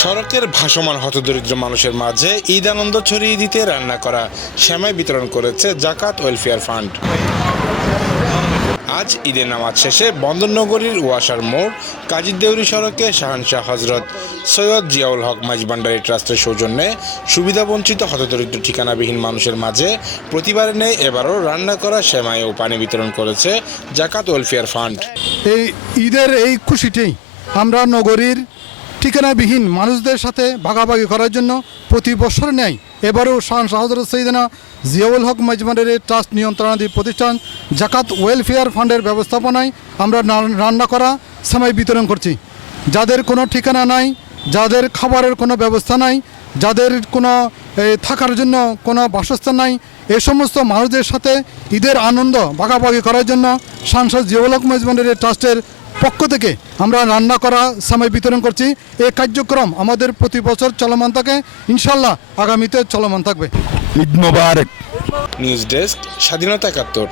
সড়কের ভাসমান হতদরিদ্র মানুষের মাঝে ঈদ আনন্দ ছড়িয়ে দিতে রান্না করা শ্যামাই বিতরণ করেছে জাকাত ওয়েলফেয়ার ফান্ড। আজ ঈদের নামাজ শেষে বন্দরনগরীর ওয়াসার মোড় কাজী দেউরি সড়কে শাহানশাহ হজরত সৈয়দ জিয়াউল হক মাইজবান্ডারি ট্রাস্টের সৌজন্যে সুবিধাবঞ্চিত হতদরিদ্র ঠিকানাবিহীন মানুষের মাঝে প্রতিবারে নেই এবারও রান্না করা, সেমাই ও পানি বিতরণ করেছে জাকাত ওয়েলফেয়ার ফান্ড। এই ঈদের এই খুশিতেই আমরা নগরীর ঠিকানাবিহীন মানুষদের সাথে ভাগাভাগি করার জন্য প্রতি বছর নেয়। এবারও শান শাহদর সৈদানা জিয়াউল হক মজমানের ট্রাস্ট নিয়ন্ত্রণাধীন প্রতিষ্ঠান জাকাত ওয়েলফেয়ার ফান্ডের ব্যবস্থাপনায় আমরা রান্না করা সময় বিতরণ করছি। যাদের কোনো ঠিকানা নাই, যাদের খাবারের কোনো ব্যবস্থা নাই, যাদের কোনো থাকার জন্য কোনো বাসস্থান নাই, এ সমস্ত মানুষদের সাথে ঈদের আনন্দ ভাগাভাগি করার জন্য সাংসদ জিয়াউল হক মজমানের ট্রাস্টের পক্ষ থেকে আমরা রান্না করা সময় বিতরণ করছি। এই কার্যক্রম আমাদের প্রতি বছর চলমান থাকে। ইনশাল্লাহ আগামীতে চলমান থাকবে। ঈদ মোবারক। নিউজ ডেস্ক স্বাধীনতা একাত্তর।